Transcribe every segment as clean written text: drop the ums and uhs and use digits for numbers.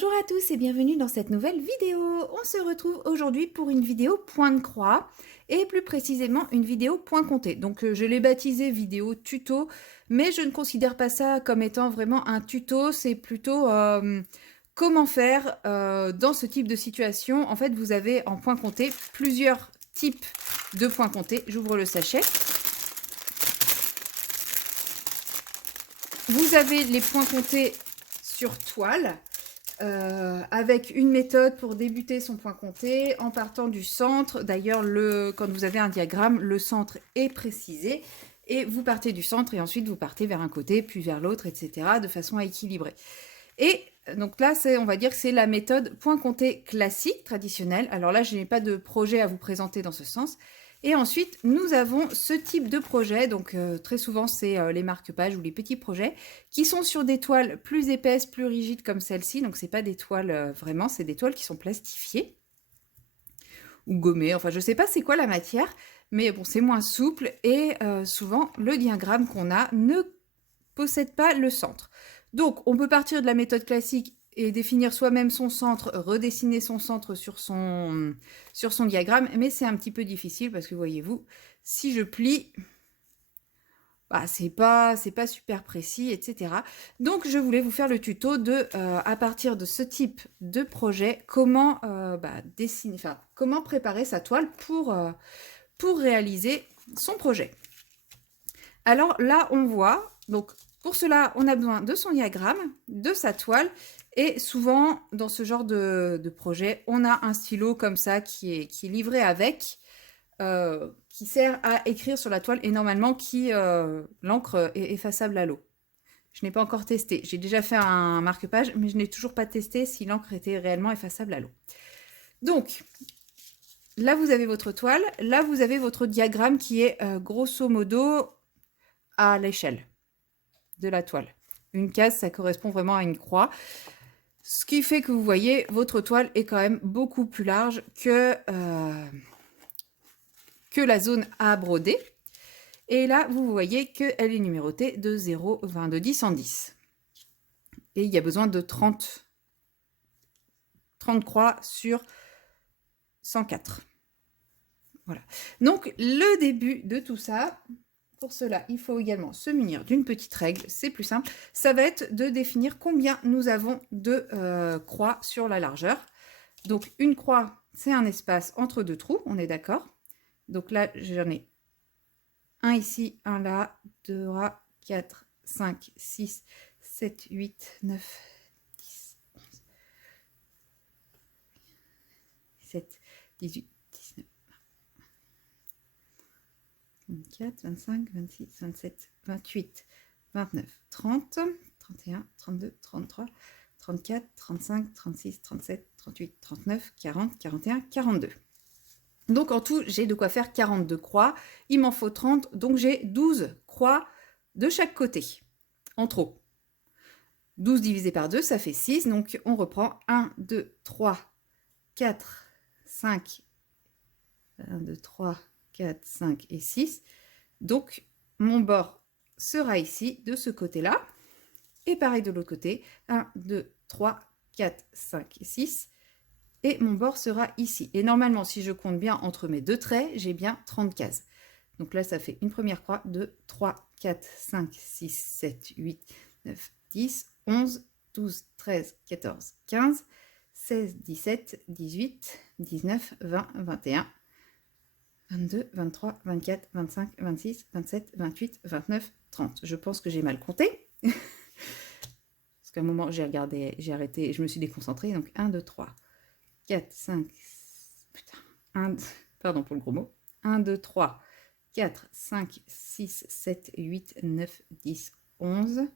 Bonjour à tous et bienvenue dans cette nouvelle vidéo. On se retrouve aujourd'hui pour une vidéo point de croix et plus précisément une vidéo point compté. Donc je l'ai baptisé vidéo tuto, mais je ne considère pas ça comme étant vraiment un tuto, c'est plutôt comment faire dans ce type de situation. En fait, vous avez en point compté plusieurs types de points comptés. J'ouvre le sachet. Vous avez les points comptés sur toile. Avec une méthode pour débuter son point compté en partant du centre. D'ailleurs, quand vous avez un diagramme, le centre est précisé et vous partez du centre et ensuite vous partez vers un côté puis vers l'autre, etc. de façon à équilibrer. Et donc là, on va dire que c'est la méthode point compté classique, traditionnelle. Alors là, je n'ai pas de projet à vous présenter dans ce sens. Et ensuite, nous avons ce type de projet, donc très souvent c'est les marque-pages ou les petits projets, qui sont sur des toiles plus épaisses, plus rigides comme celle-ci. Donc c'est pas des toiles vraiment, c'est des toiles qui sont plastifiées ou gommées. Enfin, je sais pas c'est quoi la matière, mais bon, c'est moins souple et souvent le diagramme qu'on a ne possède pas le centre. Donc on peut partir de la méthode classique et définir soi-même son centre, redessiner son centre sur son diagramme, mais c'est un petit peu difficile parce que voyez-vous, si je plie, bah, c'est pas super précis, etc. Donc je voulais vous faire le tuto de, à partir de ce type de projet, comment dessiner, enfin comment préparer sa toile pour réaliser son projet. Alors là, on voit, donc pour cela, on a besoin de son diagramme, de sa toile, et souvent, dans ce genre de projet, on a un stylo comme ça qui est livré avec, qui sert à écrire sur la toile, et normalement, l'encre est effaçable à l'eau. Je n'ai pas encore testé. J'ai déjà fait un marque-page, mais je n'ai toujours pas testé si l'encre était réellement effaçable à l'eau. Donc, là, vous avez votre toile. Là, vous avez votre diagramme qui est grosso modo à l'échelle de la toile. Une case, ça correspond vraiment à une croix. Ce qui fait que vous voyez, votre toile est quand même beaucoup plus large que la zone à broder. Et là, vous voyez qu'elle est numérotée de de 10 en 10. Et il y a besoin de 30 croix sur 104. Voilà. Donc, le début de tout ça, pour cela, il faut également se munir d'une petite règle, c'est plus simple. Ça va être de définir combien nous avons de croix sur la largeur. Donc, une croix, c'est un espace entre deux trous, on est d'accord? Donc là, j'en ai un ici, un là, 2 là, 4, 5, 6, 7, 8, 9, 10, 11, 17, 18, 19, 24, 25, 26, 27, 28, 29, 30, 31, 32, 33, 34, 35, 36, 37, 38, 39, 40, 41, 42. Donc en tout, j'ai de quoi faire 42 croix. Il m'en faut 30, donc j'ai 12 croix de chaque côté, en trop. 12 divisé par 2, ça fait 6. Donc on reprend 1, 2, 3, 4, 5, 1, 2, 3, 4, 5 et 6. Donc mon bord sera ici, de ce côté-là. Et pareil de l'autre côté, 1, 2, 3, 4, 5 et 6. Et mon bord sera ici. Et normalement, si je compte bien entre mes deux traits, j'ai bien 30 cases. Donc là, ça fait une première croix, 2, 3, 4, 5, 6, 7, 8, 9, 10, 11, 12, 13, 14, 15, 16, 17, 18, 19, 20, 21, 22, 23, 24, 25, 26, 27, 28, 29, 30. Je pense que j'ai mal compté. Parce qu'à un moment, j'ai regardé, j'ai arrêté, je me suis déconcentrée. Donc 1, 2, 3, 4, 5, putain, 1, pardon pour le gros mot, 1, 2, 3, 4, 5, 6, 7, 8, 9, 10, 11,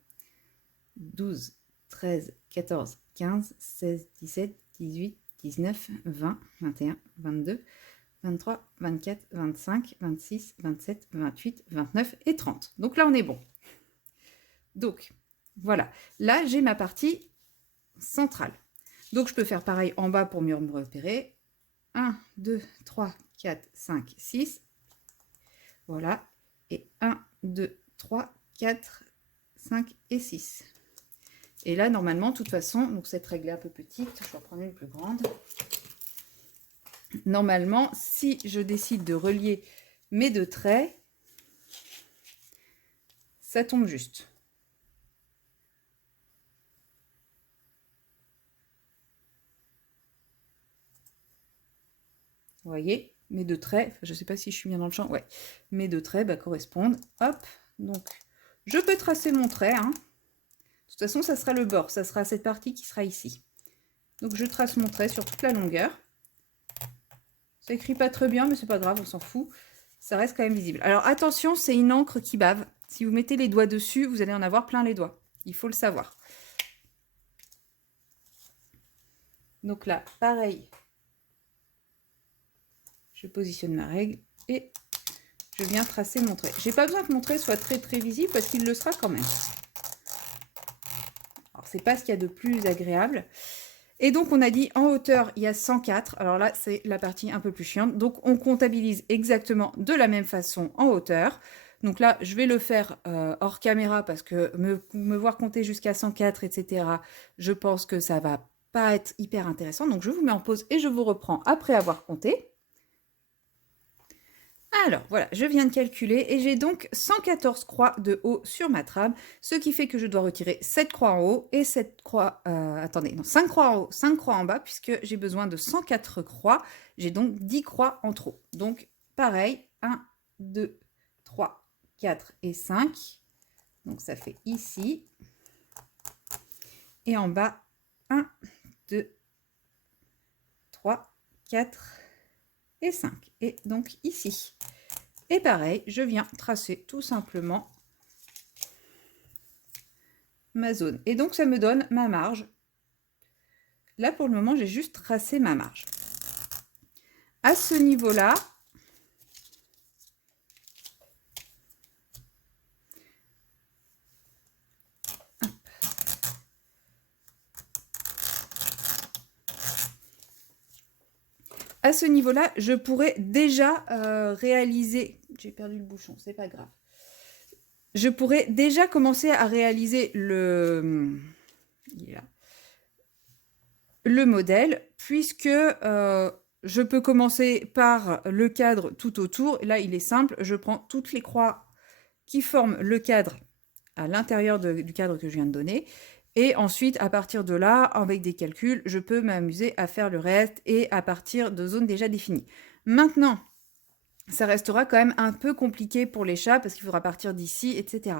12, 13, 14, 15, 16, 17, 18, 19, 20, 21, 22, 23, 24, 25, 26, 27, 28, 29 et 30. Donc là, on est bon. Donc, voilà. Là, j'ai ma partie centrale. Donc, je peux faire pareil en bas pour mieux me repérer. 1, 2, 3, 4, 5, 6. Voilà. Et 1, 2, 3, 4, 5 et 6. Et là, normalement, de toute façon, donc cette règle est un peu petite, je vais en prendre une plus grande. Normalement, si je décide de relier mes 2 traits, ça tombe juste. Vous voyez, mes 2 traits, je ne sais pas si je suis bien dans le champ, ouais, mes 2 traits correspondent. Hop, donc je peux tracer mon trait. Hein. De toute façon, ça sera le bord, ça sera cette partie qui sera ici. Donc je trace mon trait sur toute la longueur. Ça écrit pas très bien, mais c'est pas grave, on s'en fout. Ça reste quand même visible. Alors attention, c'est une encre qui bave. Si vous mettez les doigts dessus, vous allez en avoir plein les doigts. Il faut le savoir. Donc là, pareil. Je positionne ma règle et je viens tracer mon trait. J'ai pas besoin que mon trait soit très visible parce qu'il le sera quand même. Alors c'est pas ce qu'il y a de plus agréable. Et donc on a dit en hauteur il y a 104. Alors là c'est la partie un peu plus chiante. Donc on comptabilise exactement de la même façon en hauteur. Donc là je vais le faire hors caméra parce que me voir compter jusqu'à 104 etc. Je pense que ça va pas être hyper intéressant. Donc je vous mets en pause et je vous reprends après avoir compté. Alors voilà, je viens de calculer et j'ai donc 114 croix de haut sur ma trame, ce qui fait que je dois retirer 7 croix en haut et 7 croix, attendez, non, 5 croix en haut, 5 croix en bas, puisque j'ai besoin de 104 croix, j'ai donc 10 croix en trop. Donc pareil, 1, 2, 3, 4 et 5, donc ça fait ici, et en bas, 1, 2, 3, 4 et 5, et donc ici. Et pareil, je viens tracer tout simplement ma zone. Et donc, ça me donne ma marge. Là, pour le moment, j'ai juste tracé ma marge. À ce niveau-là, je pourrais déjà réaliser... J'ai perdu le bouchon, c'est pas grave. Je pourrais déjà commencer à réaliser le modèle, puisque je peux commencer par le cadre tout autour. Là, il est simple, je prends toutes les croix qui forment le cadre à l'intérieur du cadre que je viens de donner. Et ensuite, à partir de là, avec des calculs, je peux m'amuser à faire le reste et à partir de zones déjà définies. Maintenant, ça restera quand même un peu compliqué pour les chats parce qu'il faudra partir d'ici, etc.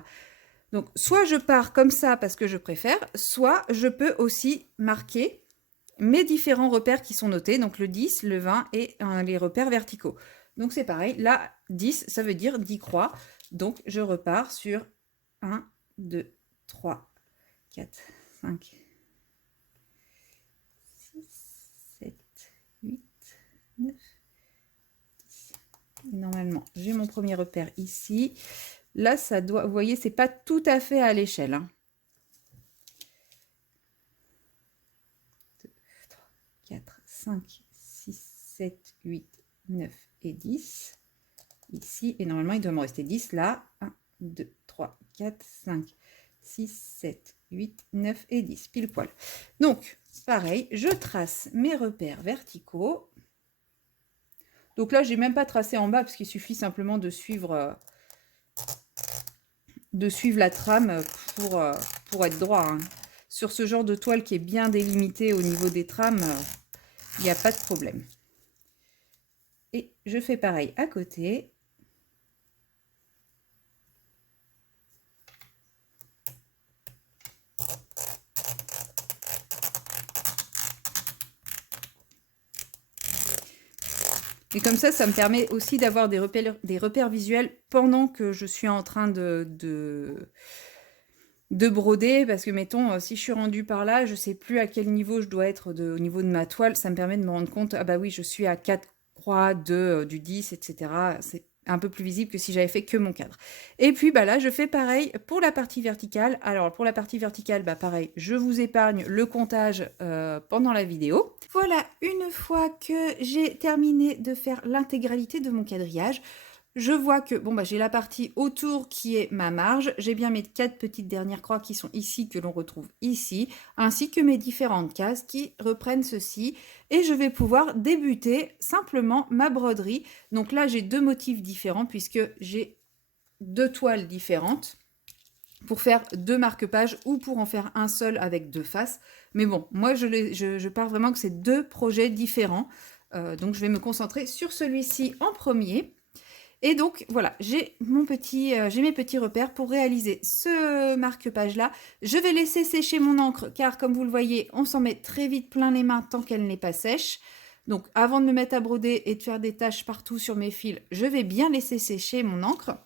Donc, soit je pars comme ça parce que je préfère, soit je peux aussi marquer mes différents repères qui sont notés, donc le 10, le 20 et les repères verticaux. Donc, c'est pareil, là, 10, ça veut dire 10 croix. Donc, je repars sur 1, 2, 3, 4, 5, 6, 7, 8, 9, 10. Et normalement, j'ai mon premier repère ici. Là, ça doit, vous voyez, c'est pas tout à fait à l'échelle. 2, 3, 4, 5, 6, 7, 8, 9 et 10. Ici, et normalement, il doit me rester 10 là. 1, 2, 3, 4, 5, 6, 7, 8, 9 et 10, pile poil. Donc, pareil, je trace mes repères verticaux. Donc là, j'ai même pas tracé en bas, parce qu'il suffit simplement de suivre la trame pour être droit. Hein. Sur ce genre de toile qui est bien délimitée au niveau des trames, il n'y a pas de problème. Et je fais pareil à côté. Et comme ça me permet aussi d'avoir des repères visuels pendant que je suis en train de broder. Parce que, mettons, si je suis rendue par là, je ne sais plus à quel niveau je dois être au niveau de ma toile. Ça me permet de me rendre compte, ah bah oui, je suis à 4 croix du 10, etc. C'est un peu plus visible que si j'avais fait que mon cadre. Et puis bah là, je fais pareil pour la partie verticale. Alors pour la partie verticale, bah pareil, je vous épargne le comptage pendant la vidéo. Voilà, une fois que j'ai terminé de faire l'intégralité de mon quadrillage, Je vois que bon bah j'ai la partie autour qui est ma marge, j'ai bien mes 4 petites dernières croix qui sont ici, que l'on retrouve ici, ainsi que mes différentes cases qui reprennent ceci, et je vais pouvoir débuter simplement ma broderie. Donc là j'ai 2 motifs différents puisque j'ai 2 toiles différentes pour faire 2 marque-pages ou pour en faire un seul avec 2 faces. Mais bon, moi je pars vraiment que c'est 2 projets différents, donc je vais me concentrer sur celui-ci en premier. Et donc voilà, j'ai mes petits repères pour réaliser ce marque-page là. Je vais laisser sécher mon encre car comme vous le voyez, on s'en met très vite plein les mains tant qu'elle n'est pas sèche. Donc avant de me mettre à broder et de faire des taches partout sur mes fils, je vais bien laisser sécher mon encre.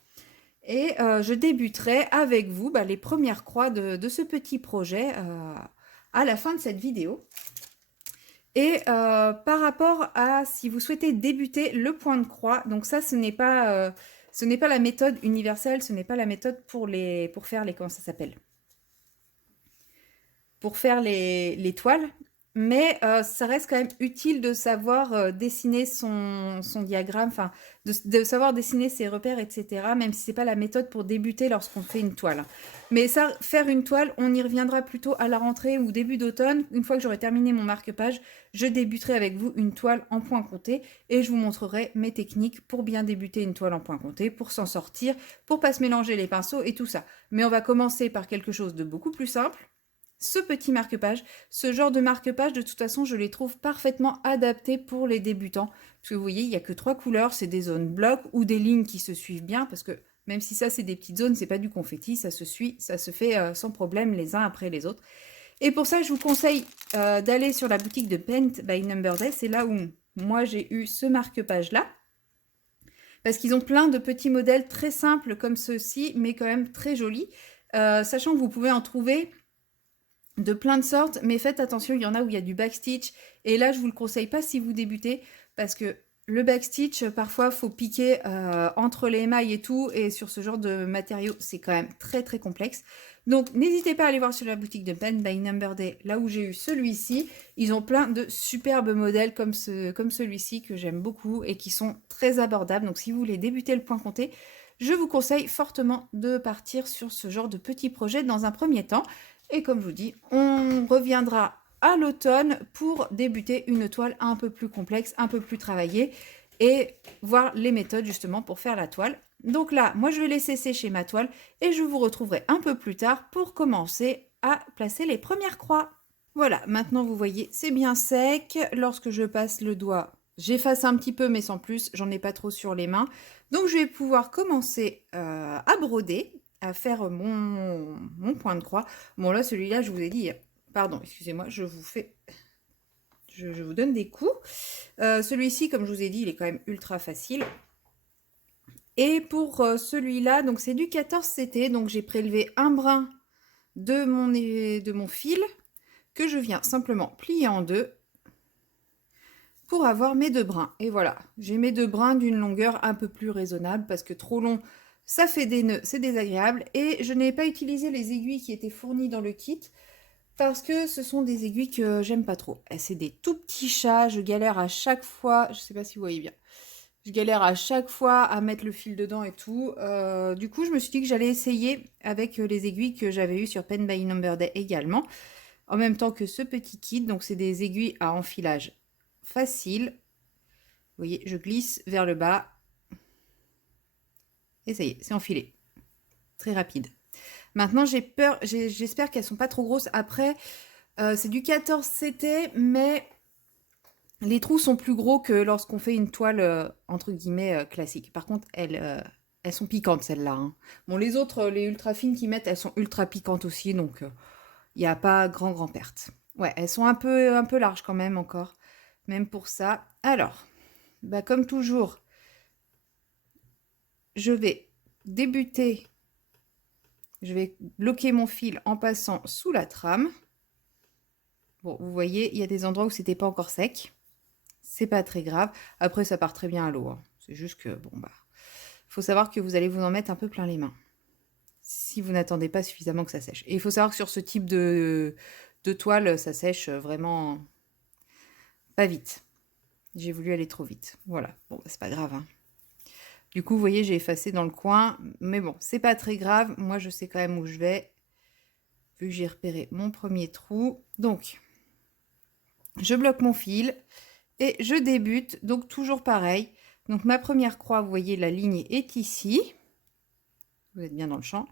Et je débuterai avec vous les premières croix de ce petit projet à la fin de cette vidéo. Et par rapport à si vous souhaitez débuter le point de croix, donc ça ce n'est pas la méthode universelle, ce n'est pas la méthode pour faire les, comment ça s'appelle? Pour faire les toiles, mais ça reste quand même utile de savoir dessiner son diagramme, enfin de savoir dessiner ses repères, etc. Même si c'est pas la méthode pour débuter lorsqu'on fait une toile. Mais ça, faire une toile, on y reviendra plutôt à la rentrée ou début d'automne. Une fois que j'aurai terminé mon marque-page, je débuterai avec vous une toile en point compté et je vous montrerai mes techniques pour bien débuter une toile en point compté, pour s'en sortir, pour pas se mélanger les pinceaux et tout ça. Mais on va commencer par quelque chose de beaucoup plus simple. Ce petit marque-page, ce genre de marque-page, de toute façon, je les trouve parfaitement adaptés pour les débutants. Parce que vous voyez, il n'y a que 3 couleurs, c'est des zones blocs ou des lignes qui se suivent bien, parce que même si ça, c'est des petites zones, c'est pas du confetti, ça se suit, ça se fait sans problème les uns après les autres. Et pour ça, je vous conseille d'aller sur la boutique de Paint by Number Day. C'est là où moi, j'ai eu ce marque-page-là. Parce qu'ils ont plein de petits modèles très simples comme ceux-ci, mais quand même très jolis. Sachant que vous pouvez en trouver de plein de sortes, mais faites attention, il y en a où il y a du backstitch, et là je vous le conseille pas si vous débutez, parce que le backstitch, parfois faut piquer entre les émails et tout, et sur ce genre de matériaux, c'est quand même très très complexe. Donc n'hésitez pas à aller voir sur la boutique de Paint by Number Day, là où j'ai eu celui-ci. Ils ont plein de superbes modèles comme celui-ci que j'aime beaucoup et qui sont très abordables. Donc si vous voulez débuter le point compté, je vous conseille fortement de partir sur ce genre de petit projet dans un premier temps. Et comme je vous dis, on reviendra à l'automne pour débuter une toile un peu plus complexe, un peu plus travaillée et voir les méthodes justement pour faire la toile. Donc là, moi je vais laisser sécher ma toile et je vous retrouverai un peu plus tard pour commencer à placer les premières croix. Voilà, maintenant vous voyez, c'est bien sec. Lorsque je passe le doigt, j'efface un petit peu mais sans plus, j'en ai pas trop sur les mains. Donc je vais pouvoir commencer à broder, à faire mon point de croix. Bon là, celui-là, je vous ai dit, pardon, excusez-moi, je vous donne des coups. Celui-ci, comme je vous ai dit, il est quand même ultra facile. Et pour celui-là, donc c'est du 14 CT, donc j'ai prélevé un brin de mon fil que je viens simplement plier en deux pour avoir mes 2 brins. Et voilà, j'ai mes 2 brins d'une longueur un peu plus raisonnable parce que trop long, ça fait des nœuds, c'est désagréable. Et je n'ai pas utilisé les aiguilles qui étaient fournies dans le kit parce que ce sont des aiguilles que j'aime pas trop. C'est des tout petits chats, je galère à chaque fois, je sais pas si vous voyez bien, je galère à chaque fois à mettre le fil dedans et tout. Du coup, je me suis dit que j'allais essayer avec les aiguilles que j'avais eues sur Paint by Number Day également, en même temps que ce petit kit. Donc, c'est des aiguilles à enfilage facile. Vous voyez, je glisse vers le bas. Et ça y est, c'est enfilé. Très rapide. Maintenant, j'espère qu'elles sont pas trop grosses. Après, c'est du 14 CT, mais les trous sont plus gros que lorsqu'on fait une toile, entre guillemets, classique. Par contre, elles sont piquantes, celles-là. Hein. Bon, les autres, les ultra fines qu'ils mettent, elles sont ultra piquantes aussi, donc il n'y a pas grand perte. Ouais, elles sont un peu larges quand même encore, même pour ça. Alors, comme toujours, je vais débuter, je vais bloquer mon fil en passant sous la trame. Bon, vous voyez, il y a des endroits où c'était pas encore sec. C'est pas très grave. Après, ça part très bien à l'eau. Hein. C'est juste que, bon, faut savoir que vous allez vous en mettre un peu plein les mains. Si vous n'attendez pas suffisamment que ça sèche. Et il faut savoir que sur ce type de toile, ça sèche vraiment pas vite. J'ai voulu aller trop vite. Voilà. Bon, c'est pas grave. Hein. Du coup, vous voyez, j'ai effacé dans le coin. Mais bon, c'est pas très grave. Moi, je sais quand même où je vais. Vu que j'ai repéré mon premier trou. Donc, je bloque mon fil et je débute. Donc, toujours pareil. Donc, ma première croix, vous voyez, la ligne est ici. Vous êtes bien dans le champ.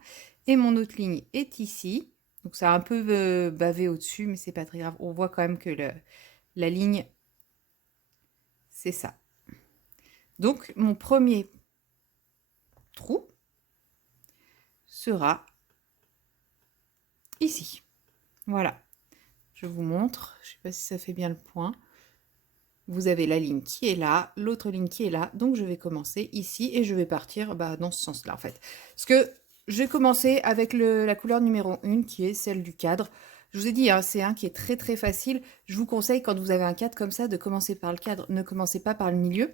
Et mon autre ligne est ici. Donc, ça a un peu bavé au-dessus, mais c'est pas très grave. On voit quand même que la ligne, c'est ça. Donc, mon premier trou sera ici. Voilà. Je vous montre. Je ne sais pas si ça fait bien le point. Vous avez la ligne qui est là, l'autre ligne qui est là. Donc, je vais commencer ici et je vais partir dans ce sens-là, en fait. Parce que je vais commencer avec la couleur numéro 1, qui est celle du cadre. Je vous ai dit, hein, c'est un qui est très, très facile. Je vous conseille, quand vous avez un cadre comme ça, de commencer par le cadre. Ne commencez pas par le milieu.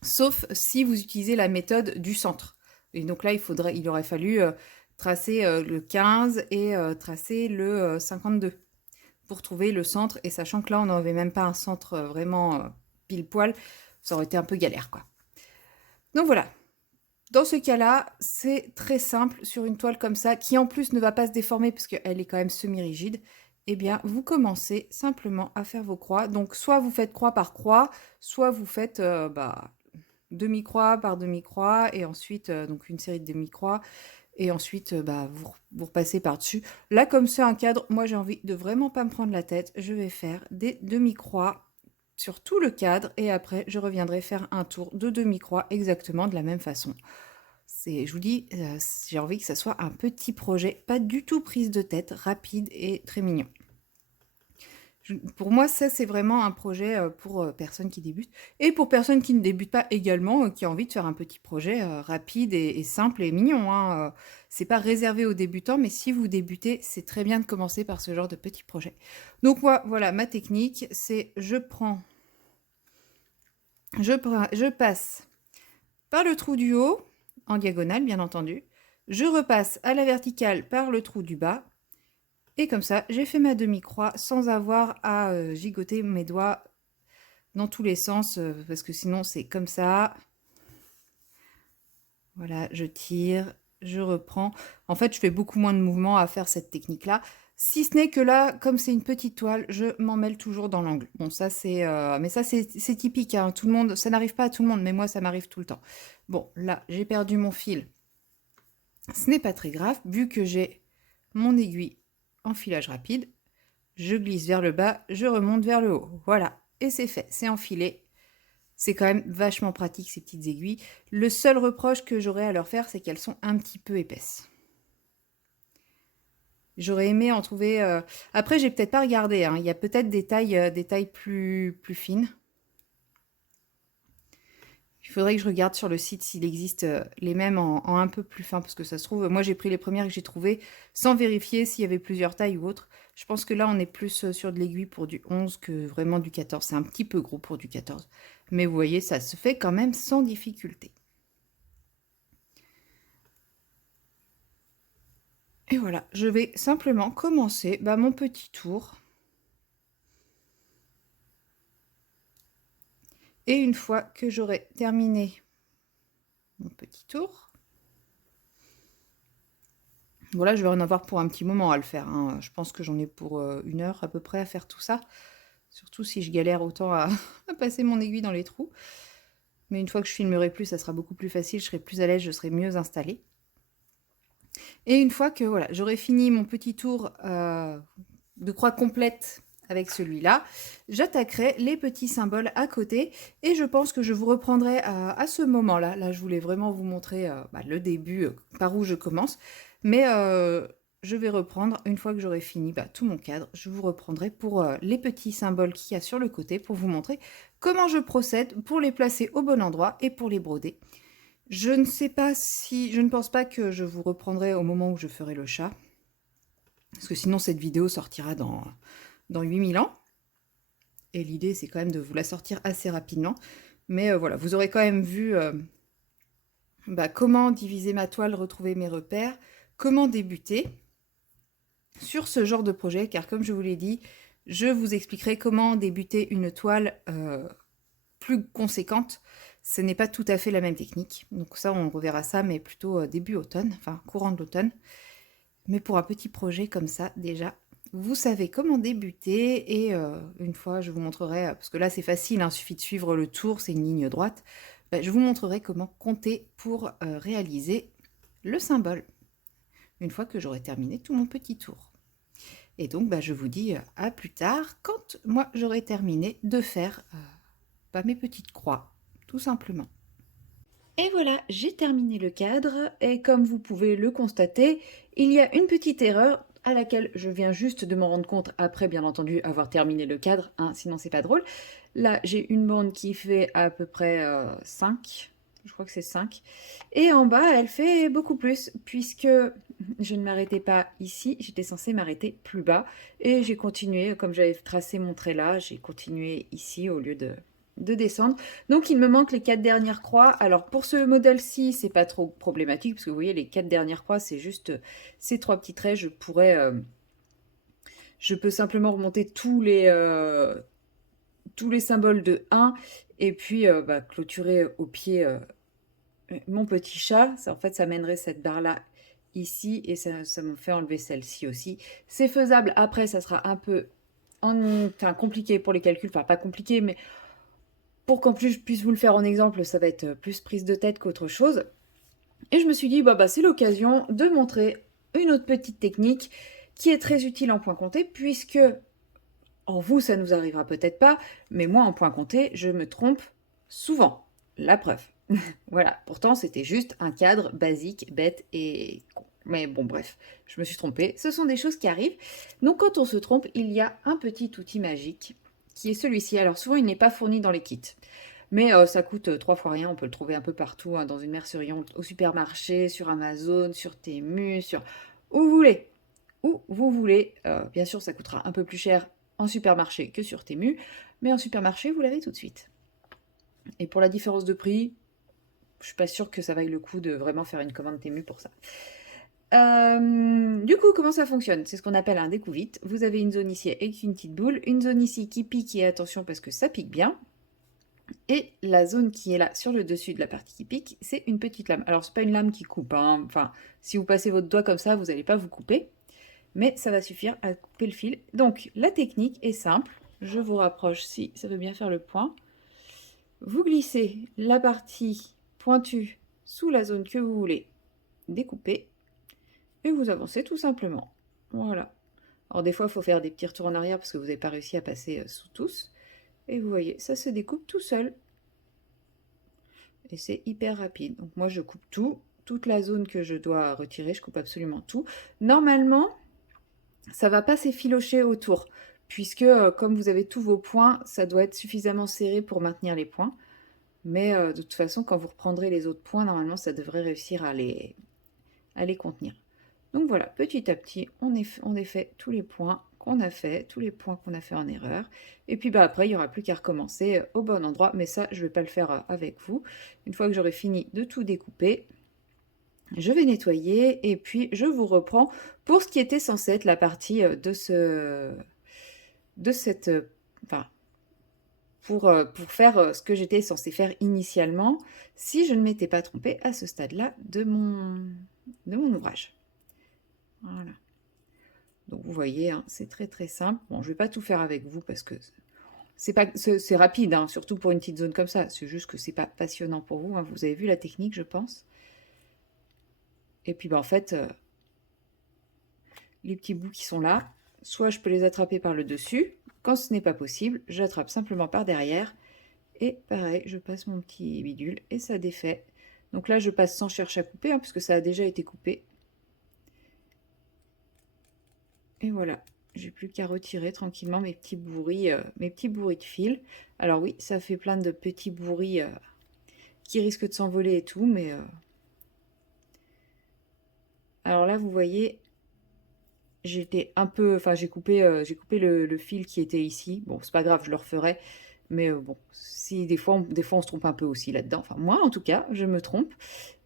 Sauf si vous utilisez la méthode du centre. Et donc là, il aurait fallu tracer le 15 et tracer le 52 pour trouver le centre. Et sachant que là, on n'avait même pas un centre vraiment pile poil, ça aurait été un peu galère, quoi. Donc voilà. Dans ce cas-là, c'est très simple sur une toile comme ça, qui en plus ne va pas se déformer parce qu'elle est quand même semi-rigide. Eh bien, vous commencez simplement à faire vos croix. Donc, soit vous faites croix par croix, soit vous faites demi-croix par demi-croix, et ensuite donc une série de demi-croix, et ensuite vous repassez par-dessus. Là, comme c'est un cadre, moi j'ai envie de vraiment pas me prendre la tête, je vais faire des demi-croix sur tout le cadre, et après je reviendrai faire un tour de demi-croix exactement de la même façon. Je vous dis, j'ai envie que ça soit un petit projet, pas du tout prise de tête, rapide et très mignon. Pour moi, ça, c'est vraiment un projet pour personnes qui débutent. Et pour personnes qui ne débutent pas également, qui ont envie de faire un petit projet rapide et simple et mignon. Hein. C'est pas réservé aux débutants, mais si vous débutez, c'est très bien de commencer par ce genre de petit projet. Donc moi, voilà, ma technique, c'est je passe par le trou du haut, en diagonale, bien entendu. Je repasse à la verticale par le trou du bas. Et comme ça, j'ai fait ma demi-croix sans avoir à gigoter mes doigts dans tous les sens, parce que sinon c'est comme ça. Voilà, je tire, je reprends. En fait, je fais beaucoup moins de mouvements à faire cette technique-là. Si ce n'est que là, comme c'est une petite toile, je m'en mêle toujours dans l'angle. Bon, ça c'est... mais ça c'est typique, hein. Tout le monde, ça n'arrive pas à tout le monde, mais moi ça m'arrive tout le temps. Bon, là, j'ai perdu mon fil. Ce n'est pas très grave, vu que j'ai mon aiguille en filage rapide, je glisse vers le bas, je remonte vers le haut. Voilà, et c'est fait, c'est enfilé. C'est quand même vachement pratique ces petites aiguilles. Le seul reproche que j'aurais à leur faire, c'est qu'elles sont un petit peu épaisses. J'aurais aimé en trouver... Après, j'ai peut-être pas regardé, hein. Il y a peut-être des tailles plus fines. Il faudrait que je regarde sur le site s'il existe les mêmes en un peu plus fin, parce que ça se trouve, moi j'ai pris les premières que j'ai trouvées sans vérifier s'il y avait plusieurs tailles ou autre. Je pense que là on est plus sur de l'aiguille pour du 11 que vraiment du 14. C'est un petit peu gros pour du 14. Mais vous voyez, ça se fait quand même sans difficulté. Et voilà, je vais simplement commencer mon petit tour. Et une fois que j'aurai terminé mon petit tour, voilà, je vais en avoir pour un petit moment à le faire. Hein. Je pense que j'en ai pour 1 heure à peu près à faire tout ça. Surtout si je galère autant à passer mon aiguille dans les trous. Mais une fois que je filmerai plus, ça sera beaucoup plus facile, je serai plus à l'aise, je serai mieux installée. Et une fois que voilà, j'aurai fini mon petit tour de croix complète avec celui-là, j'attaquerai les petits symboles à côté, et je pense que je vous reprendrai à ce moment-là. Là, je voulais vraiment vous montrer le début, par où je commence, mais je vais reprendre, une fois que j'aurai fini tout mon cadre, je vous reprendrai pour les petits symboles qu'il y a sur le côté, pour vous montrer comment je procède pour les placer au bon endroit et pour les broder. Je ne pense pas que je vous reprendrai au moment où je ferai le chat, parce que sinon cette vidéo sortira dans 8000 ans. Et l'idée, c'est quand même de vous la sortir assez rapidement. Mais voilà, vous aurez quand même vu comment diviser ma toile, retrouver mes repères, comment débuter sur ce genre de projet, car comme je vous l'ai dit, je vous expliquerai comment débuter une toile plus conséquente. ce n'est pas tout à fait la même technique. Donc ça, on reverra ça, mais plutôt début automne, enfin courant de l'automne. Mais pour un petit projet comme ça, déjà, vous savez comment débuter. Et une fois, je vous montrerai, parce que là c'est facile, il suffit de suivre le tour, c'est une ligne droite. Je vous montrerai comment compter pour réaliser le symbole, une fois que j'aurai terminé tout mon petit tour. Et donc, je vous dis à plus tard, quand moi j'aurai terminé de faire mes petites croix, tout simplement. Et voilà, j'ai terminé le cadre, et comme vous pouvez le constater, il y a une petite erreur à laquelle je viens juste de m'en rendre compte après, bien entendu, avoir terminé le cadre, hein, sinon c'est pas drôle. Là, j'ai une bande qui fait à peu près 5, je crois que c'est 5, et en bas, elle fait beaucoup plus, puisque je ne m'arrêtais pas ici, j'étais censée m'arrêter plus bas, et j'ai continué, comme j'avais tracé mon trait là, j'ai continué ici au lieu de descendre. Donc il me manque les 4 dernières croix. Alors pour ce modèle-ci, c'est pas trop problématique, parce que vous voyez, les 4 dernières croix, c'est juste ces 3 petits traits. Je peux simplement remonter tous les symboles de 1, et puis clôturer au pied mon petit chat. Ça, en fait, ça mènerait cette barre-là ici, et ça me fait enlever celle-ci aussi. C'est faisable. Après, ça sera un peu compliqué pour les calculs. Enfin, pas compliqué, mais pour qu'en plus je puisse vous le faire en exemple, ça va être plus prise de tête qu'autre chose. Et je me suis dit, c'est l'occasion de montrer une autre petite technique qui est très utile en point compté, puisque en vous, ça nous arrivera peut-être pas, mais moi, en point compté, je me trompe souvent. La preuve. Voilà, pourtant, c'était juste un cadre basique, bête et con. Mais bon, bref, je me suis trompée. Ce sont des choses qui arrivent. Donc, quand on se trompe, il y a un petit outil magique qui est celui-ci. Alors, souvent, il n'est pas fourni dans les kits. Mais ça coûte 3 fois rien, on peut le trouver un peu partout, hein, dans une mercerie, au supermarché, sur Amazon, sur Temu, sur où vous voulez. Où vous voulez. Bien sûr, ça coûtera un peu plus cher en supermarché que sur Temu, mais en supermarché, vous l'avez tout de suite. Et pour la différence de prix, je suis pas sûre que ça vaille le coup de vraiment faire une commande Temu pour ça. Du coup, comment ça fonctionne? C'est ce qu'on appelle un découvite. Vous avez une zone ici avec une petite boule, une zone ici qui pique, et attention parce que ça pique bien. Et la zone qui est là sur le dessus de la partie qui pique, c'est une petite lame. Alors, c'est pas une lame qui coupe, hein. Enfin, si vous passez votre doigt comme ça, vous n'allez pas vous couper, mais ça va suffire à couper le fil. Donc, la technique est simple. Je vous rapproche si ça veut bien faire le point. Vous glissez la partie pointue sous la zone que vous voulez découper, et vous avancez tout simplement. Voilà. Alors, des fois, il faut faire des petits retours en arrière parce que vous n'avez pas réussi à passer sous tous. Et vous voyez, ça se découpe tout seul. Et c'est hyper rapide. Donc moi, je coupe tout, toute la zone que je dois retirer, je coupe absolument tout. Normalement, ça va pas s'effilocher autour, puisque comme vous avez tous vos points, ça doit être suffisamment serré pour maintenir les points. Mais de toute façon, quand vous reprendrez les autres points, normalement, ça devrait réussir à les contenir. Donc voilà, petit à petit, on défait tous les points qu'on a fait, tous les points qu'on a fait en erreur. Et puis après, il n'y aura plus qu'à recommencer au bon endroit. Mais ça, je ne vais pas le faire avec vous. Une fois que j'aurai fini de tout découper, je vais nettoyer et puis je vous reprends pour ce qui était censé être la partie pour faire ce que j'étais censé faire initialement, si je ne m'étais pas trompée à ce stade-là de mon ouvrage. Voilà. Donc vous voyez, hein, c'est très très simple. Bon, je ne vais pas tout faire avec vous parce que c'est rapide, hein, surtout pour une petite zone comme ça. C'est juste que c'est pas passionnant pour vous, hein. Vous avez vu la technique, je pense. Et puis en fait, les petits bouts qui sont là, soit je peux les attraper par le dessus. Quand ce n'est pas possible, j'attrape simplement par derrière. Et pareil, je passe mon petit bidule et ça défait. Donc là, je passe sans chercher à couper, hein, puisque ça a déjà été coupé. Et voilà, j'ai plus qu'à retirer tranquillement mes petits bourris de fil. Alors oui, ça fait plein de petits bourris qui risquent de s'envoler et tout, mais... Alors là, vous voyez, j'étais un peu... Enfin, j'ai coupé le fil qui était ici. Bon, c'est pas grave, je le referai. Mais bon, si des fois, on se trompe un peu aussi là-dedans. Enfin, moi, en tout cas, je me trompe.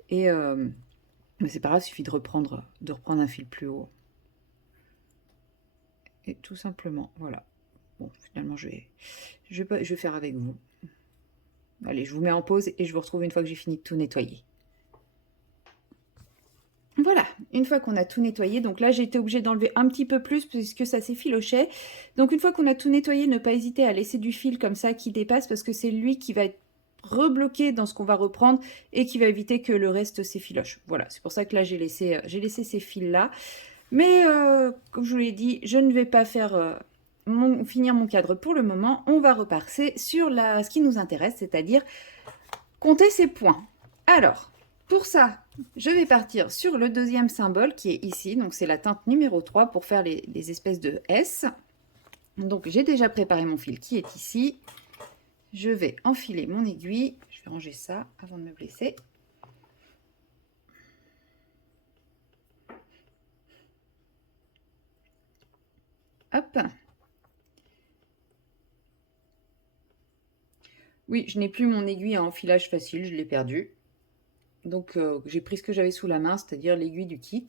Et... mais c'est pas grave, il suffit de reprendre un fil plus haut. Et tout simplement, voilà. Bon, finalement, je vais faire avec vous. Allez, je vous mets en pause et je vous retrouve une fois que j'ai fini de tout nettoyer. Voilà, une fois qu'on a tout nettoyé, donc là j'ai été obligée d'enlever un petit peu plus puisque ça s'effilochait. Donc une fois qu'on a tout nettoyé, ne pas hésiter à laisser du fil comme ça qui dépasse parce que c'est lui qui va être rebloqué dans ce qu'on va reprendre et qui va éviter que le reste s'effiloche. Voilà, c'est pour ça que là j'ai laissé ces fils là. Mais comme je vous l'ai dit, je ne vais pas faire finir mon cadre pour le moment. On va repasser sur ce qui nous intéresse, c'est-à-dire compter ses points. Alors, pour ça, je vais partir sur le deuxième symbole qui est ici. Donc, c'est la teinte numéro 3 pour faire les espèces de S. Donc, j'ai déjà préparé mon fil qui est ici. Je vais enfiler mon aiguille. Je vais ranger ça avant de me blesser. Hop. Oui, je n'ai plus mon aiguille à enfilage facile, je l'ai perdue. Donc, j'ai pris ce que j'avais sous la main, c'est-à-dire l'aiguille du kit.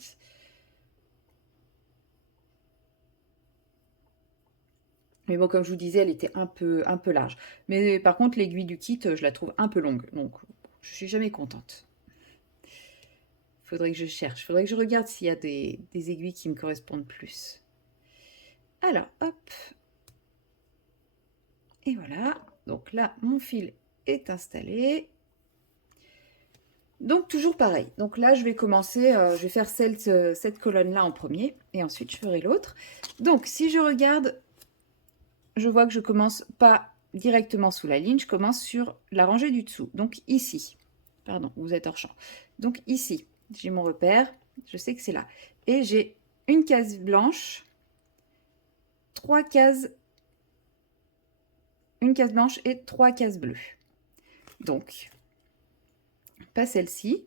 Mais bon, comme je vous disais, elle était un peu large. Mais par contre, l'aiguille du kit, je la trouve un peu longue. Donc, je suis jamais contente. Faudrait que je cherche. Faudrait que je regarde s'il y a des aiguilles qui me correspondent plus. Alors, hop. Et voilà. Donc là, mon fil est installé. Donc, toujours pareil. Donc là, je vais commencer, je vais faire cette colonne-là en premier. Et ensuite, je ferai l'autre. Donc, si je regarde, je vois que je commence pas directement sous la ligne. Je commence sur la rangée du dessous. Donc, ici. Pardon, vous êtes hors champ. Donc, ici, j'ai mon repère. Je sais que c'est là. Et j'ai une case blanche, 3 cases, une case blanche et 3 cases bleues. Donc, pas celle-ci,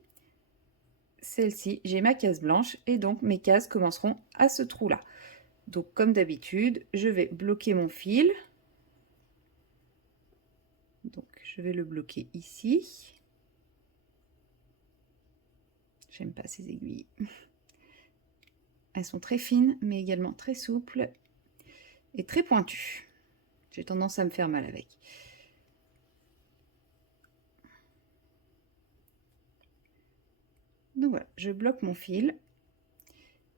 celle-ci, j'ai ma case blanche et donc mes cases commenceront à ce trou-là. Donc, comme d'habitude, je vais bloquer mon fil. Donc, je vais le bloquer ici. J'aime pas ces aiguilles. Elles sont très fines, mais également très souples et très pointues. J'ai tendance à me faire mal avec. Donc voilà, je bloque mon fil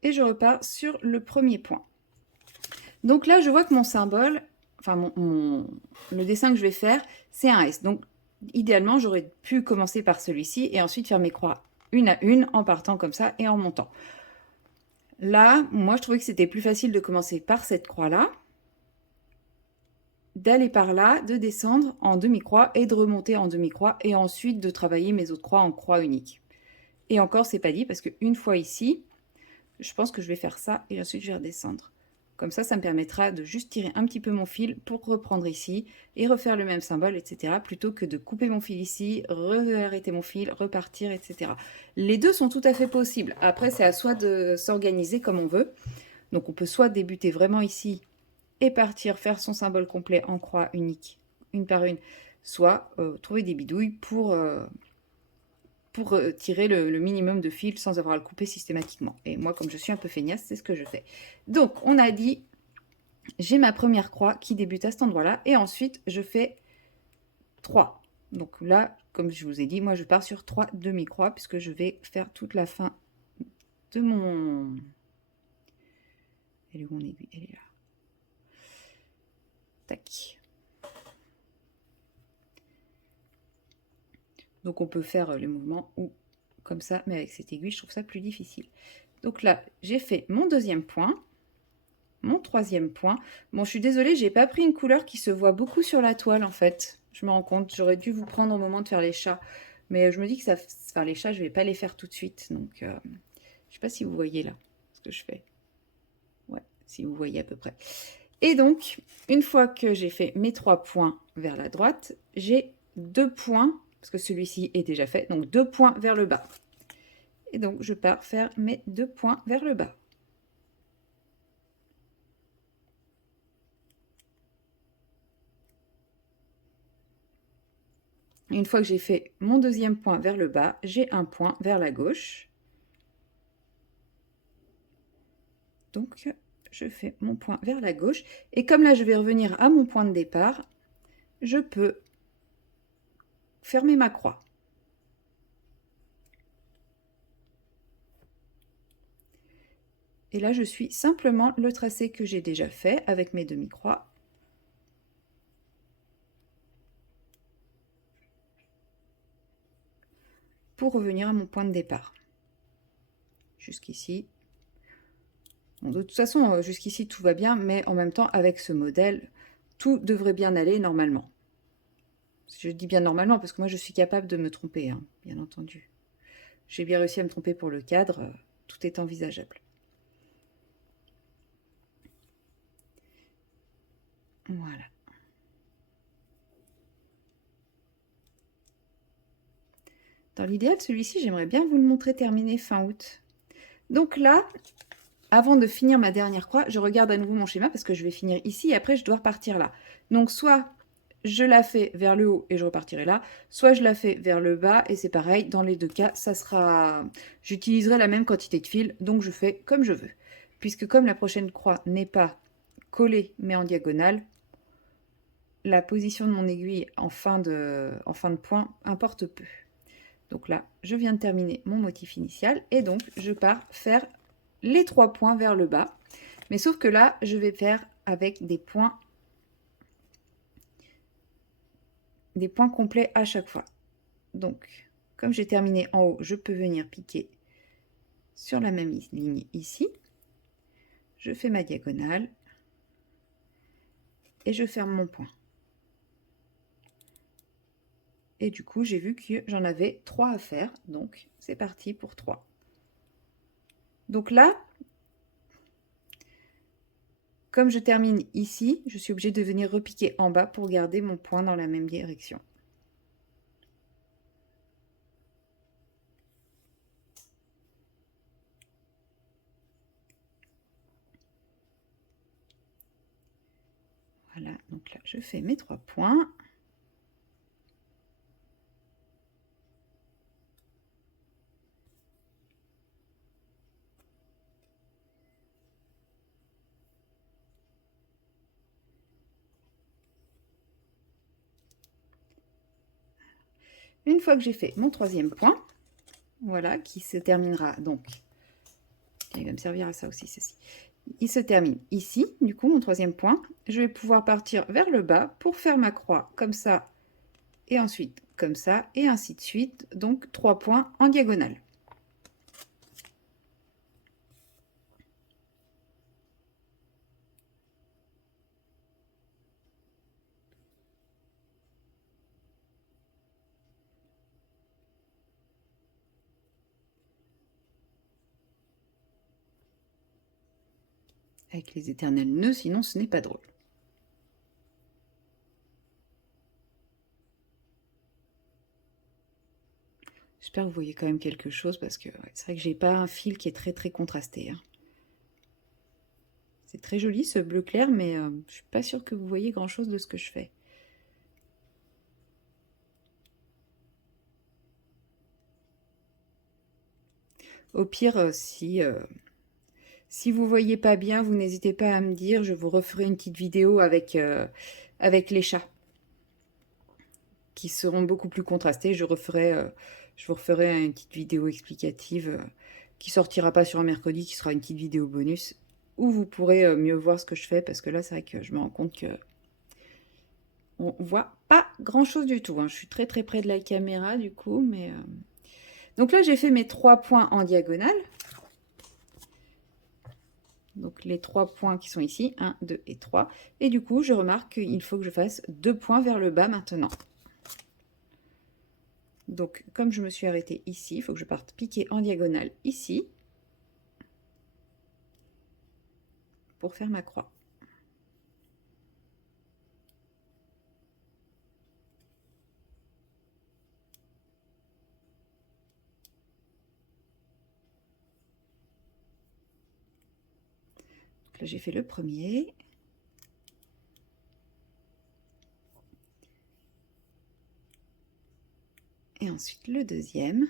et je repars sur le premier point. Donc là, je vois que mon symbole, enfin le dessin que je vais faire, c'est un S. Donc idéalement, j'aurais pu commencer par celui-ci et ensuite faire mes croix une à une en partant comme ça et en montant. Là, moi, je trouvais que c'était plus facile de commencer par cette croix-là, d'aller par là, de descendre en demi-croix et de remonter en demi-croix et ensuite de travailler mes autres croix en croix unique. Et encore, c'est pas dit parce qu'une fois ici, je pense que je vais faire ça et ensuite je vais redescendre. Comme ça me permettra de juste tirer un petit peu mon fil pour reprendre ici et refaire le même symbole, etc. Plutôt que de couper mon fil ici, arrêter mon fil, repartir, etc. Les deux sont tout à fait possibles. Après, c'est à soi de s'organiser comme on veut. Donc on peut soit débuter vraiment ici et partir faire son symbole complet en croix unique, une par une, soit trouver des bidouilles pour tirer le minimum de fil sans avoir à le couper systématiquement. Et moi, comme je suis un peu feignasse, c'est ce que je fais. Donc, on a dit, j'ai ma première croix qui débute à cet endroit-là. Et ensuite, je fais 3. Donc là, comme je vous ai dit, moi, je pars sur 3 demi-croix puisque je vais faire toute la fin de mon... Elle est où mon aiguille? Elle est là. Tac. Donc, on peut faire les mouvements ou comme ça, mais avec cette aiguille, je trouve ça plus difficile. Donc là, j'ai fait mon deuxième point. Mon troisième point. Bon, je suis désolée, j'ai pas pris une couleur qui se voit beaucoup sur la toile, en fait. Je me rends compte, j'aurais dû vous prendre au moment de faire les chats. Mais je me dis que ça... Enfin, les chats, je vais pas les faire tout de suite. Donc, je sais pas si vous voyez là ce que je fais. Ouais, si vous voyez à peu près. Et donc, une fois que j'ai fait mes 3 points vers la droite, j'ai 2 points, parce que celui-ci est déjà fait, donc 2 points vers le bas. Et donc, je pars faire mes 2 points vers le bas. Une fois que j'ai fait mon deuxième point vers le bas, j'ai un point vers la gauche. Donc, je fais mon point vers la gauche. Et comme là, je vais revenir à mon point de départ, je peux fermer ma croix. Et là, je suis simplement le tracé que j'ai déjà fait avec mes demi-croix. Pour revenir à mon point de départ. Jusqu'ici. Bon, de toute façon, jusqu'ici, tout va bien, mais en même temps, avec ce modèle, tout devrait bien aller normalement. Je dis bien normalement, parce que moi, je suis capable de me tromper, hein, bien entendu. J'ai bien réussi à me tromper pour le cadre, tout est envisageable. Voilà. Dans l'idéal, celui-ci, j'aimerais bien vous le montrer terminé fin août. Donc là, avant de finir ma dernière croix, je regarde à nouveau mon schéma parce que je vais finir ici et après je dois repartir là. Donc soit je la fais vers le haut et je repartirai là, soit je la fais vers le bas et c'est pareil, dans les deux cas, ça sera... J'utiliserai la même quantité de fil, donc je fais comme je veux. Puisque comme la prochaine croix n'est pas collée mais en diagonale, la position de mon aiguille en fin de point importe peu. Donc là, je viens de terminer mon motif initial et donc je pars faire les 3 points vers le bas. Mais sauf que là, je vais faire avec des points complets à chaque fois. Donc, comme j'ai terminé en haut, je peux venir piquer sur la même ligne ici. Je fais ma diagonale et je ferme mon point. Et du coup, j'ai vu que j'en avais 3 à faire, donc c'est parti pour 3. Donc là, comme je termine ici, je suis obligée de venir repiquer en bas pour garder mon point dans la même direction. Voilà, donc là, je fais mes 3 points. Une fois que j'ai fait mon 3e point, voilà, qui se terminera donc, il va me servir à ça aussi, ceci. Il se termine ici, du coup, mon 3e point. Je vais pouvoir partir vers le bas pour faire ma croix comme ça, et ensuite comme ça, et ainsi de suite. Donc, 3 points en diagonale. Avec les éternels nœuds, sinon ce n'est pas drôle. J'espère que vous voyez quand même quelque chose, parce que ouais, c'est vrai que j'ai pas un fil qui est très contrasté. Hein. C'est très joli ce bleu clair, mais je suis pas sûre que vous voyez grand chose de ce que je fais. Au pire, si vous voyez pas bien, vous n'hésitez pas à me dire, je vous referai une petite vidéo avec les chats, qui seront beaucoup plus contrastés. Je vous referai une petite vidéo explicative qui sortira pas sur un mercredi, qui sera une petite vidéo bonus, où vous pourrez mieux voir ce que je fais, parce que là, c'est vrai que je me rends compte que on voit pas grand-chose du tout. Hein. Je suis très près de la caméra, du coup, mais... Donc là, j'ai fait mes 3 points en diagonale. Donc les 3 points qui sont ici, 1, 2 et 3. Et du coup, je remarque qu'il faut que je fasse 2 points vers le bas maintenant. Donc, comme je me suis arrêtée ici, il faut que je parte piquer en diagonale ici pour faire ma croix. Donc là, j'ai fait le premier. Et ensuite le deuxième.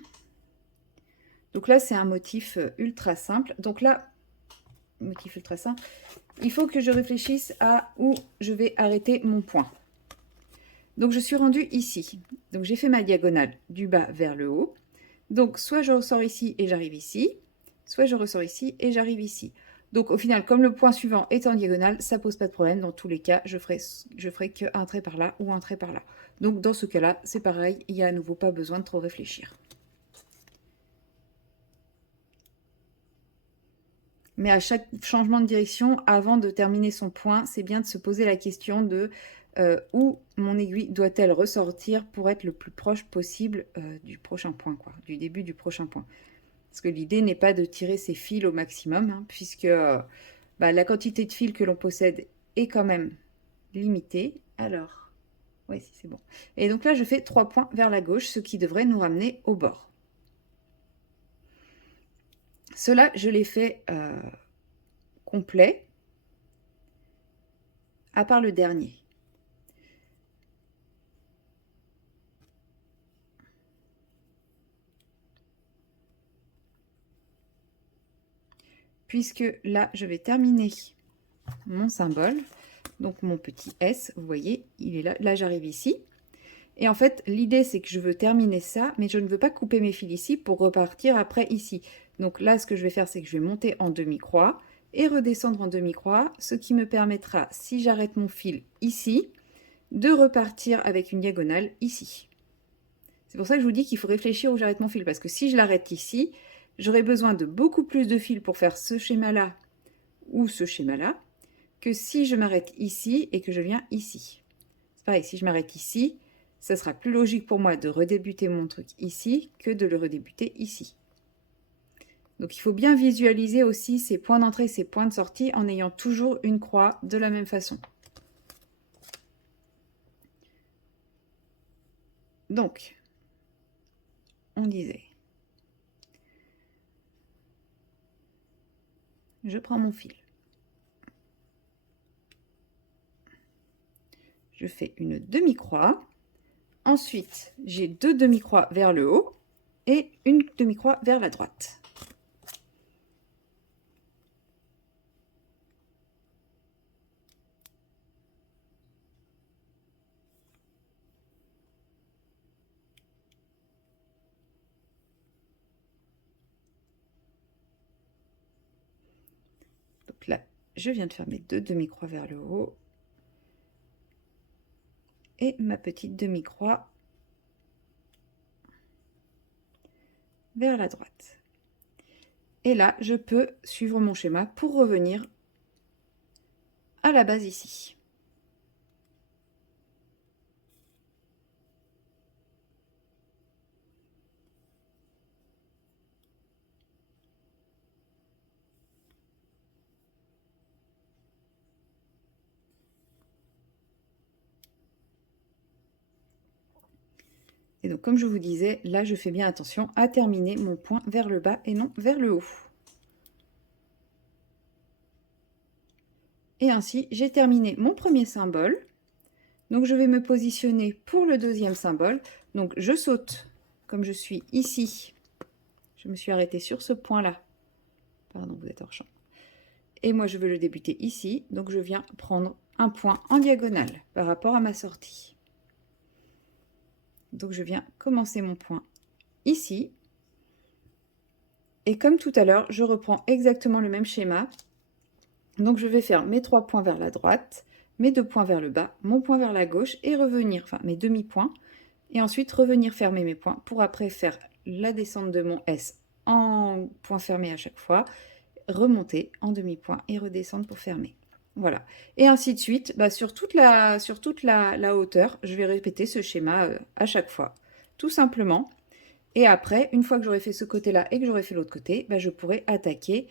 Donc là, c'est un motif ultra simple. Donc là, motif ultra simple, il faut que je réfléchisse à où je vais arrêter mon point. Donc, je suis rendue ici. Donc, j'ai fait ma diagonale du bas vers le haut. Donc, soit je ressors ici et j'arrive ici, soit je ressors ici et j'arrive ici. Donc, au final, comme le point suivant est en diagonale, ça pose pas de problème. Dans tous les cas, je ferai qu'un trait par là ou un trait par là. Donc, dans ce cas-là, c'est pareil. Il n'y a à nouveau pas besoin de trop réfléchir. Mais à chaque changement de direction, avant de terminer son point, c'est bien de se poser la question de où mon aiguille doit-elle ressortir pour être le plus proche possible du prochain point, quoi, du début du prochain point. Parce que l'idée n'est pas de tirer ses fils au maximum, hein, puisque la quantité de fils que l'on possède est quand même limitée. Alors, oui, si c'est bon. Et donc là, je fais 3 points vers la gauche, ce qui devrait nous ramener au bord. Cela, je l'ai fait complet, à part le dernier. Puisque là, je vais terminer mon symbole. Donc mon petit S, vous voyez, il est là. Là, j'arrive ici. Et en fait, l'idée, c'est que je veux terminer ça, mais je ne veux pas couper mes fils ici pour repartir après ici. Donc là, ce que je vais faire, c'est que je vais monter en demi-croix et redescendre en demi-croix, ce qui me permettra, si j'arrête mon fil ici, de repartir avec une diagonale ici. C'est pour ça que je vous dis qu'il faut réfléchir où j'arrête mon fil, parce que si je l'arrête ici, j'aurai besoin de beaucoup plus de fils pour faire ce schéma-là ou ce schéma-là, que si je m'arrête ici et que je viens ici. C'est pareil, si je m'arrête ici, ça sera plus logique pour moi de redébuter mon truc ici que de le redébuter ici. Donc il faut bien visualiser aussi ces points d'entrée et ces points de sortie en ayant toujours une croix de la même façon. Donc, on disait, je prends mon fil. Je fais une demi-croix. Ensuite, j'ai 2 demi-croix vers le haut et une demi-croix vers la droite. Donc là, je viens de faire mes 2 demi-croix vers le haut et ma petite demi-croix vers la droite. Et là, je peux suivre mon schéma pour revenir à la base ici. Et donc, comme je vous disais, là, je fais bien attention à terminer mon point vers le bas et non vers le haut. Et ainsi, j'ai terminé mon premier symbole. Donc, je vais me positionner pour le deuxième symbole. Donc, je saute comme je suis ici. Je me suis arrêtée sur ce point-là. Pardon, vous êtes hors champ. Et moi, je veux le débuter ici. Donc, je viens prendre un point en diagonale par rapport à ma sortie. Donc, je viens commencer mon point ici. Et comme tout à l'heure, je reprends exactement le même schéma. Donc, je vais faire mes 3 points vers la droite, mes 2 points vers le bas, mon point vers la gauche et revenir, enfin mes demi-points. Et ensuite, revenir fermer mes points pour après faire la descente de mon S en point fermé à chaque fois, remonter en demi-point et redescendre pour fermer. Voilà. Et ainsi de suite, sur toute la hauteur, je vais répéter ce schéma à chaque fois, tout simplement. Et après, une fois que j'aurai fait ce côté-là et que j'aurai fait l'autre côté, je pourrai attaquer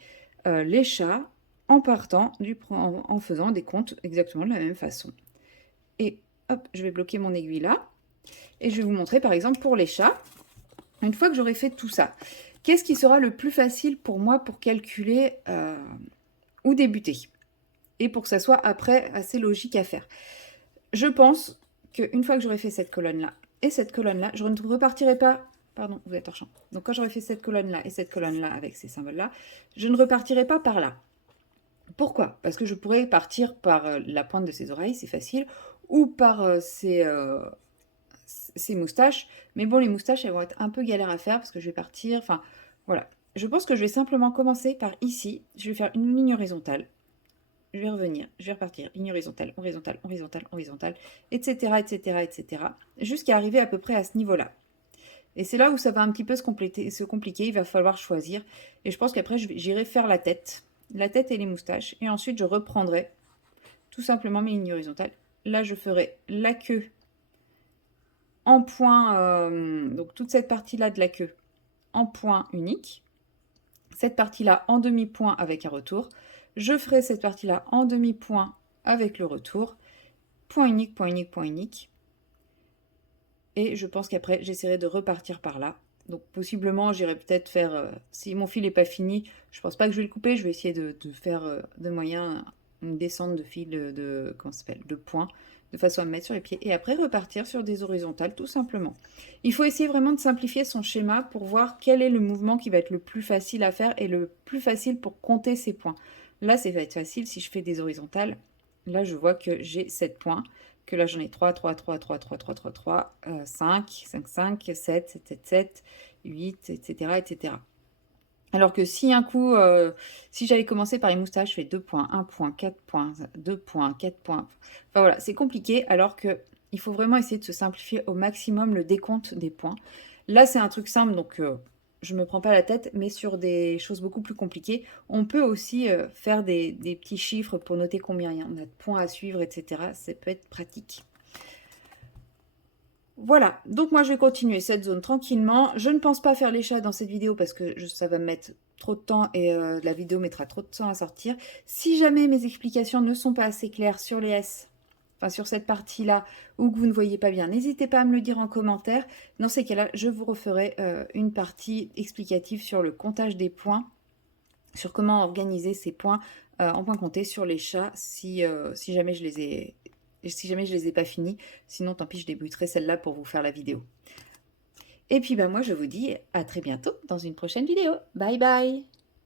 les chats en partant en faisant des comptes exactement de la même façon. Et hop, je vais bloquer mon aiguille là. Et je vais vous montrer par exemple pour les chats, une fois que j'aurai fait tout ça, qu'est-ce qui sera le plus facile pour moi pour calculer ou débuter et pour que ça soit après assez logique à faire. Je pense qu'une fois que j'aurai fait cette colonne-là et cette colonne-là, je ne repartirai pas, pardon, vous êtes hors champ. Donc quand j'aurai fait cette colonne-là et cette colonne-là avec ces symboles-là, je ne repartirai pas par là. Pourquoi? Parce que je pourrais partir par la pointe de ses oreilles, c'est facile, ou par ses moustaches. Mais bon, les moustaches, elles vont être un peu galères à faire parce que je vais partir. Enfin, voilà. Je pense que je vais simplement commencer par ici. Je vais faire une ligne horizontale. Je vais revenir, je vais repartir, ligne horizontale, horizontale, horizontale, horizontale, etc., etc., etc., jusqu'à arriver à peu près à ce niveau-là. Et c'est là où ça va un petit peu se compliquer, il va falloir choisir. Et je pense qu'après, j'irai faire la tête et les moustaches. Et ensuite, je reprendrai tout simplement mes lignes horizontales. Là, je ferai la queue en point, donc toute cette partie-là de la queue en point unique. Cette partie-là en demi-point avec un retour. Je ferai cette partie-là en demi-point avec le retour. Point unique, point unique, point unique. Et je pense qu'après, j'essaierai de repartir par là. Donc possiblement, j'irai peut-être faire... si mon fil n'est pas fini, je pense pas que je vais le couper. Je vais essayer de faire de moyen une descente de fil comment ça s'appelle, de points, de façon à me mettre sur les pieds. Et après, repartir sur des horizontales, tout simplement. Il faut essayer vraiment de simplifier son schéma pour voir quel est le mouvement qui va être le plus facile à faire et le plus facile pour compter ses points. Là, ça va être facile si je fais des horizontales. Là, je vois que j'ai 7 points. Que là, j'en ai 3, 3, 3, 3, 3, 3, 3, 3, 5, 5, 5, 7, 7, 7, 7, 8, etc., etc. Alors que si un coup, si j'avais commencé par les moustaches, je fais 2 points, 1 point, 4 points, 2 points, 4 points. Enfin voilà, c'est compliqué alors que il faut vraiment essayer de se simplifier au maximum le décompte des points. Là, c'est un truc simple, donc je ne me prends pas la tête, mais sur des choses beaucoup plus compliquées, on peut aussi faire des petits chiffres pour noter combien il y en a de points à suivre, etc. Ça peut être pratique. Voilà, donc moi je vais continuer cette zone tranquillement. Je ne pense pas faire les chats dans cette vidéo parce que ça va me mettre trop de temps et la vidéo mettra trop de temps à sortir. Si jamais mes explications ne sont pas assez claires sur les S, enfin sur cette partie-là, ou que vous ne voyez pas bien, n'hésitez pas à me le dire en commentaire. Dans ces cas-là, je vous referai une partie explicative sur le comptage des points, sur comment organiser ces points en points comptés sur les chats si jamais je les ai pas finis. Sinon, tant pis, je débuterai celle-là pour vous faire la vidéo. Et puis, moi, je vous dis à très bientôt dans une prochaine vidéo. Bye bye!